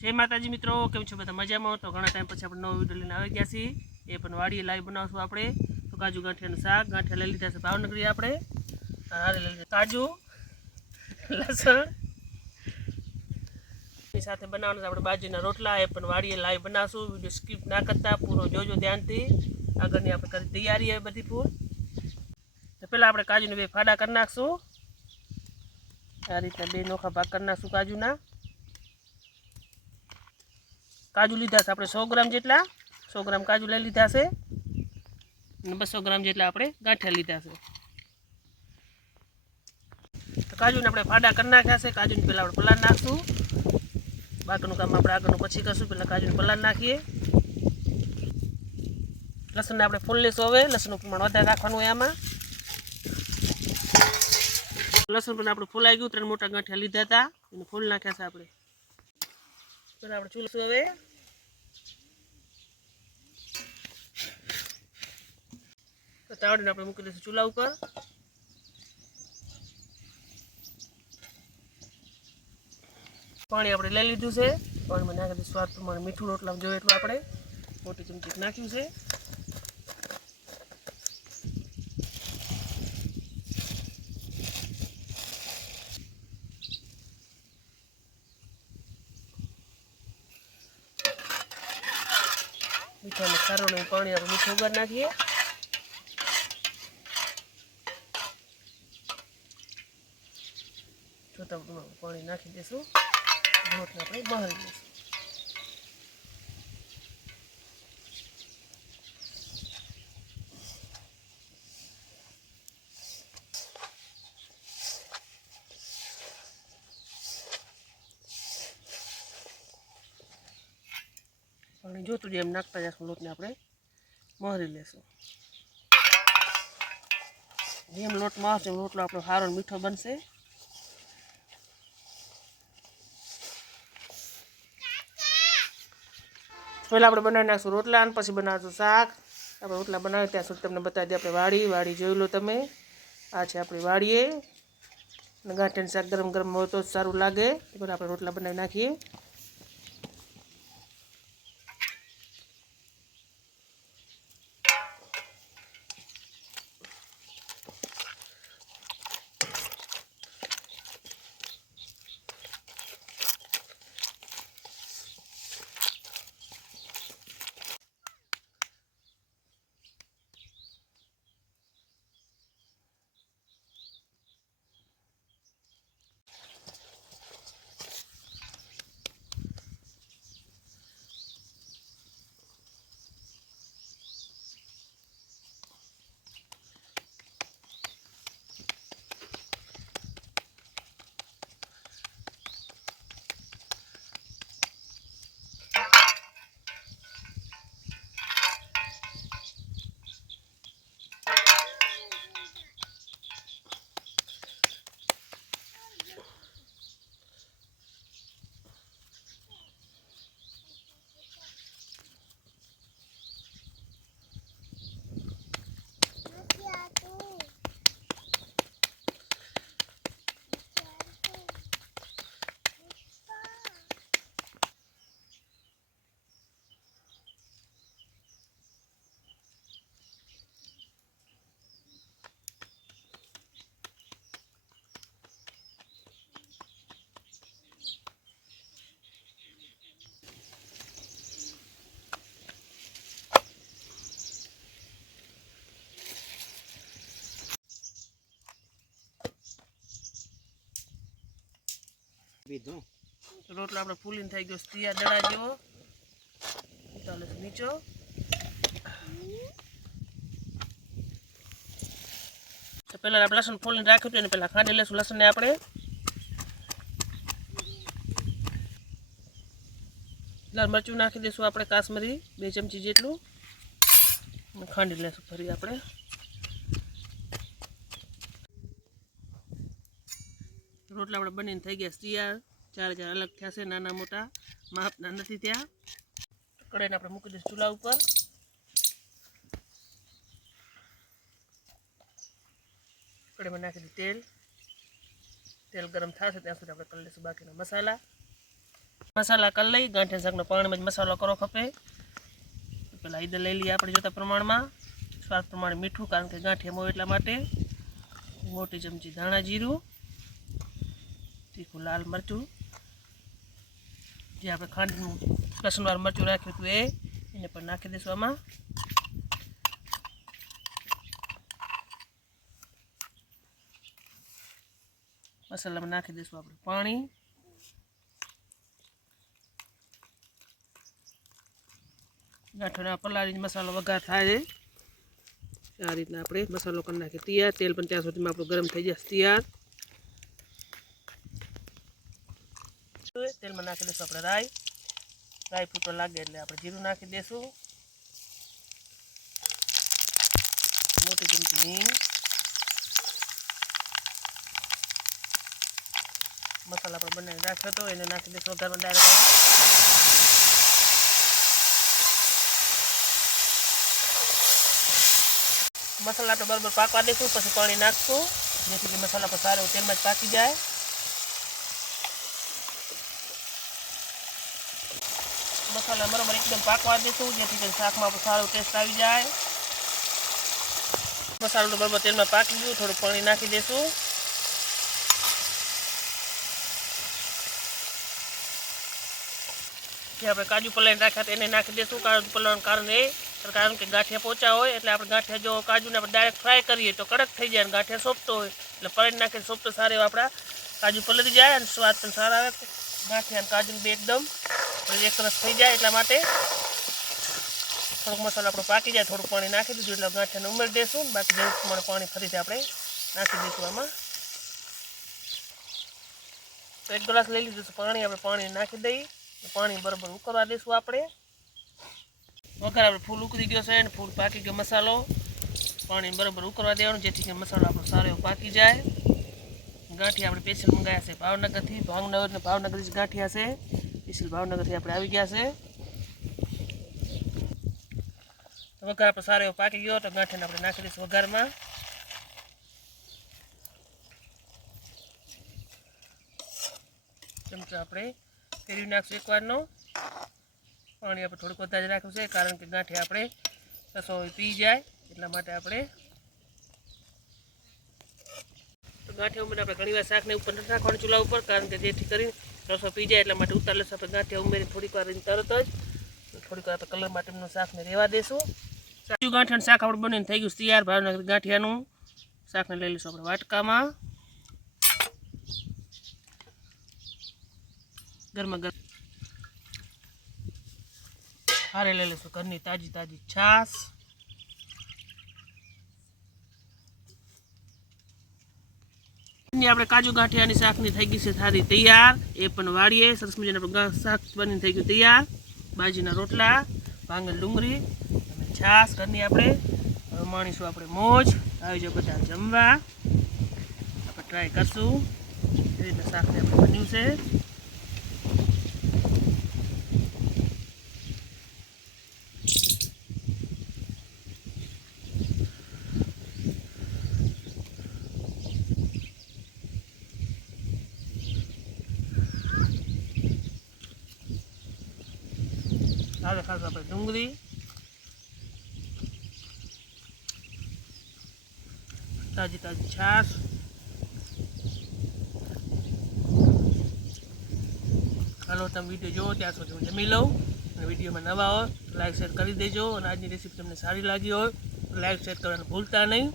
જય માતાજી મિત્રો, કેમ છો બધા? મજામાં તો ઘણા ટાઈમ પછી આપણે નવો વીડિયો લઈને આવી ગયા છીએ. એ પણ વાડીએ લાઈવ બનાવશું આપણે. તો કાજુ ગાંઠિયાનું શાક, ગાંઠિયા લઈ લીધા છે ભાવનગરી આપણે. હારે લઈ કાજુ, લસણ. સાથે બનાવવાના આપણે બાજરીના રોટલા, એ પણ વાડીએ લાઈવ બનાવશું. વીડિયો સ્કીપ ના કરતા, પૂરો જોજો ધ્યાનથી. આગળની આપણે કરી તૈયારી હોય બધી પૂર. તો પહેલાં આપણે કાજુને બે ફાડા કરી નાખશું. આ રીતના બે નોખા ભાગ કરી નાખશું કાજુના. કાજુ લીધા છે. આપણે સો ગ્રામ જેટલા, સો ગ્રામ કાજુ લઈ લીધા છે. અને બસો ગ્રામ જેટલા આપણે ગાંઠિયા લીધા છે. તો કાજુને આપણે ફાડા કરી નાખ્યા છે. કાજુને પહેલાં આપણે પલાળ નાખશું. બાકીનું કામ આપણે આગળનું પછી કરશું. પહેલાં કાજુને પલાળ નાખીએ. લસણને આપણે ફૂલ લેશું હવે. લસણનું પ્રમાણ વધારે રાખવાનું હોય આમાં. લસણ પણ આપણે ફૂલાઈ ગયું. ત્રણ મોટા ગાંઠિયા લીધા હતા. એને ફૂલ નાખ્યા છે આપણે. પહેલાં આપણે ચૂલશું હવે તાવડીને આપણે મૂકી દઈશું ચૂલા ઉપર પાણી આપણે લઈ લીધું છે પાણીમાં નાખી દઈશું સ્વાદ પ્રમાણે મીઠું રોટલા જોઈએ એટલું આપણે મોટી ચમચી નાખ્યું છે મીઠાને સારું પાણી આપણે મીઠું ઉગાડી નાખીએ. જોતા પાણી નાખી દઈશું લોટને આપણે બહાર દઈશું પાણી જોતું જેમ નાખતા જશું લોટને આપણે મહરી લેશું. જેમ લોટ મારશે એમ રોટલો આપણો સારો મીઠો બનશે. પહેલાં આપણે બનાવી નાખશું રોટલા અને પછી બનાવશું શાક. આપણે રોટલા બનાવીએ ત્યાં સુધી તમને બતાવી દઈએ આપણે વાડી વાડી જોઈ લો તમે. આ છે આપણી વાડીએ અને ગાંઠિયાનું શાક ગરમ ગરમ હોય તો સારું લાગે. એ આપણે રોટલા બનાવી નાખીએ. બીધું રોટલો આપણે ફૂલીને થઈ ગયો. સ્તિયા દડા જેવો ચાલો નીચો. તો આપણે લસણ ફોલીને રાખ્યું હતું એને પહેલાં ખાંડી લઈશું લસણને આપણે. લાલ મરચું નાખી દઈશું આપણે કાશ્મીરી, બે ચમચી જેટલું. ખાંડી લઈશું ફરી આપણે. રોટલા આપણે બનીને થઈ ગયા તૈયાર ચાર ચાર અલગ થયા છે નાના મોટા. માપના નથી ત્યાં કઢાઈને આપણે મૂકી દઈશું ચૂલા ઉપર. કઢાઈમાં નાખી દઈશું તેલ. તેલ ગરમ થશે, ત્યાં સુધી આપણે કરી લઈશું બાકીના મસાલા. મસાલા કરી લઈ, ગાંઠિયા શાકનો પાણીમાં જ મસાલો કરો ખપે. પેલા ઈદર લઈ લઈએ આપણે જોતા પ્રમાણમાં. સ્વાદ પ્રમાણે મીઠું, કારણ કે ગાંઠિયા મોય એટલા માટે. મોટી ચમચી ધાણા જીરું. તીખું લાલ મરચું. જે આપણે ખાંડનું લસણવાળું મરચું રાખ્યું હતું એને પણ નાખી દઈશું આમાં. મસાલામાં નાખી દઈશું આપણે પાણી. ગાંઠોના પલાળીને મસાલો વઘાર થાય આ રીતના આપણે મસાલો કરી નાખીએ. તૈયાર તેલ પણ ત્યાં સુધીમાં આપણું ગરમ થઈ જશે. તૈયાર. તેલમાં નાખી દઈશું આપણે રાઈ. રાઈ ફૂટો લાગે એટલે આપણે જીરું નાખી દઈશું. મોટી ચમચી હિંગ. મસાલા આપણે બનાવી રાખ્યો હતો એને નાખી દઈશું વધારમાં ડાયરેક્ટ મસાલા તો બરાબર પાકવા દઈશું, પછી પાણી નાખશું. જેથી કે મસાલા પર સારો તેલમાં જ પાકી જાય. મસાલા બરાબર એકદમ પાકવા દઈશું, જેથી કરીને શાકમાં પણ સારો ટેસ્ટ આવી જાય. મસાલો તો બરાબર તેલમાં પાકી ગયું, થોડું પાણી નાખી દઈશું. જે આપણે કાજુ પલાળીને રાખ્યા હતા એને નાખી દઈશું, કાજુ પલાળવાનું કારણ એ કારણ કે ગાંઠિયા પોચા હોય, એટલે આપણે ગાંઠિયા જો કાજુને આપણે ડાયરેક્ટ ફ્રાય કરીએ તો કડક થઈ જાય અને ગાંઠિયા સોફ્ટ હોય, એટલે પલાળી નાખીને સોફ્ટ સારા એવા આપણા કાજુ પલળી જાય અને સ્વાદ પણ સારા આવે. ગાંઠિયા અને કાજુ બે એકદમ એક રસ થઈ જાય એટલા માટે થોડોક મસાલો આપણો પાકી જાય, થોડુંક પાણી નાખી દીધું એટલે ગાંઠિયાને ઉમેરી દઈશું બાકી જરૂર પ્રમાણે પાણી ફરીથી આપણે નાખી દઈશું આમાં. તો એક ગ્લાસ લઈ લીધું પાણી, આપણે પાણી નાખી દઈએ પાણી બરાબર ઉકળવા દઈશું આપણે. વઘાર આપણે ફૂલ ઉકળી ગયો છે અને ફૂલ પાકી ગયો મસાલો. પાણી બરાબર ઉકળવા દેવાનું, જેથી કે મસાલો આપણો સારો એવો પાકી જાય. ગાંઠિયા આપણે સ્પેશિયલ મંગાવ્યા છે ભાવનગરથી. ભાવનગર ને ભાવનગર જ ગાંઠિયા છે. સ્પેશિયલ ભાવનગરથી આપણે આવી ગયા છે વઘાર આપણે સારો એવો પાકી ગયો તો ગાંઠીને આપણે નાખી દઈશું વઘારમાં ચમચો આપણે ફેરવી નાખશું એકવારનો પાણી આપણે થોડુંક વધારે રાખ્યું છે કારણ કે ગાંઠી આપણે રસો પી જાય એટલા માટે આપણે તો ગાંઠિયા ઉમેરીને આપણે ઘણીવાર શાકને ઉપર નથી નાખવાનું ચૂલા ઉપર કારણ કે જેથી કરીને રસો પી જાય એટલા માટે ઉતાર લેશું આપણે ગાંઠિયા ઉમેરીને થોડીક વાર તરત જ થોડીક વાર આપણે કલર માટેનું શાકને રહેવા દેશું. સાચું ગાંઠિયાનું શાક આપણે બનીને થઈ ગયું તૈયાર. ભાવનગર ગાંઠિયાનું શાકને લઈ લઈશું આપણે વાટકામાં. ગરમા ગરમ. હારે લઈ લઈશું ઘરની તાજી તાજી છાશ. ની આપણે કાજુ ગાંઠિયાની શાકની થઈ ગઈ છે થાળી તૈયાર. એ પણ વાળીએ. સરસ મજાનું શાક બની થઈ ગયું તૈયાર. બાજીના રોટલા ભાંગલ ડુંગળી, અને છાશ, ઘરની આપણે માણીશું આપણે મોજ. આવી જાઓ બધા જમવા. આપણે ટ્રાય કરશું. એ રીતના શાકને આપણે બન્યું છે. હવે ખાસ આપણે ડુંગળી. તાજી તાજી છાશ. હાલો, તમે વીડિયો જોવો ત્યાં સુધી હું જમી લઉં. અને વિડીયોમાં નવા હોય લાઈક શેર કરી દેજો. અને આજની રેસીપી તમને સારી લાગી હોય લાઈક શેર કરવાનું ભૂલતા નહીં.